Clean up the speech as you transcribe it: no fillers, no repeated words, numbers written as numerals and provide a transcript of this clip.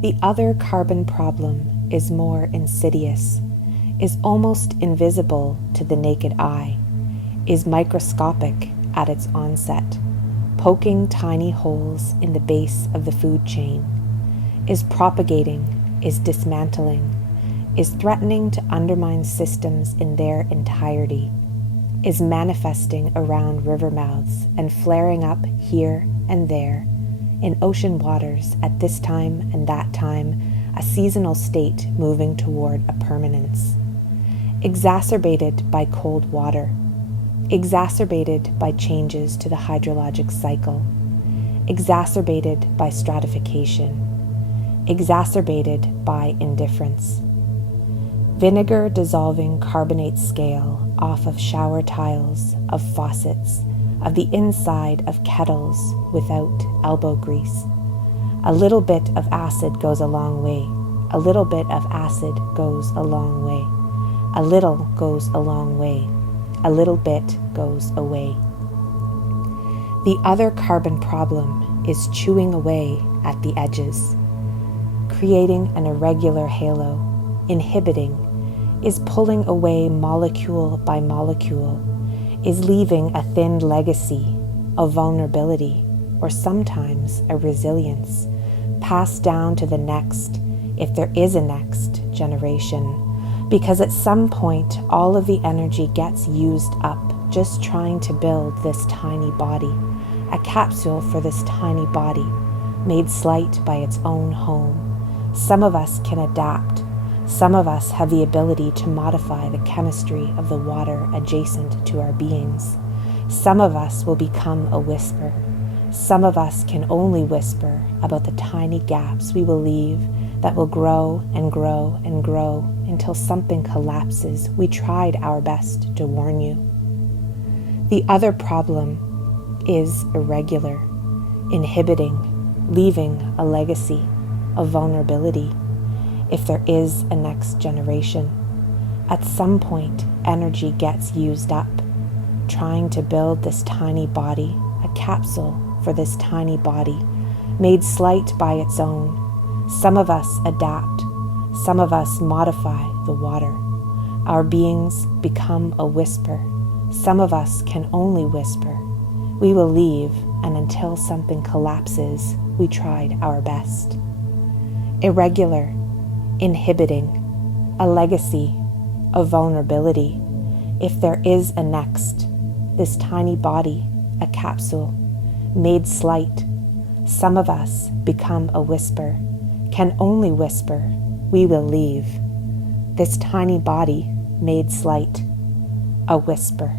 The other carbon problem is more insidious, is almost invisible to the naked eye, is microscopic at its onset, poking tiny holes in the base of the food chain, is propagating, is dismantling, is threatening to undermine systems in their entirety, is manifesting around river mouths and flaring up here and there, in ocean waters at this time and that time, a seasonal state moving toward a permanence. Exacerbated by cold water, exacerbated by changes to the hydrologic cycle, exacerbated by stratification, exacerbated by indifference. Vinegar dissolving carbonate scale off of shower tiles, of faucets, of the inside of kettles without elbow grease. A little bit of acid goes a long way. A little bit of acid goes a long way. A little goes a long way. A little bit goes away. The other carbon problem is chewing away at the edges, creating an irregular halo, inhibiting, is pulling away molecule by molecule, is leaving a thinned legacy of vulnerability, or sometimes a resilience, passed down to the next, if there is a next generation, because at some point all of the energy gets used up just trying to build this tiny body, a capsule for this tiny body, made slight by its own home. Some of us can adapt. Some of us have the ability to modify the chemistry of the water adjacent to our beings. Some of us will become a whisper. Some of us can only whisper about the tiny gaps we will leave that will grow and grow and grow until something collapses. We tried our best to warn you. The other problem is irregular, inhibiting, leaving a legacy of vulnerability. If there is a next generation, at some point energy gets used up, trying to build this tiny body, a capsule for this tiny body, made slight by its own. Some of us adapt, some of us modify the water. Our beings become a whisper. Some of us can only whisper. We will leave, and until something collapses, we tried our best. Irregular, inhibiting, a legacy of vulnerability. If there is a next, this tiny body, a capsule, made slight, some of us become a whisper, can only whisper, we will leave. This tiny body made slight, a whisper.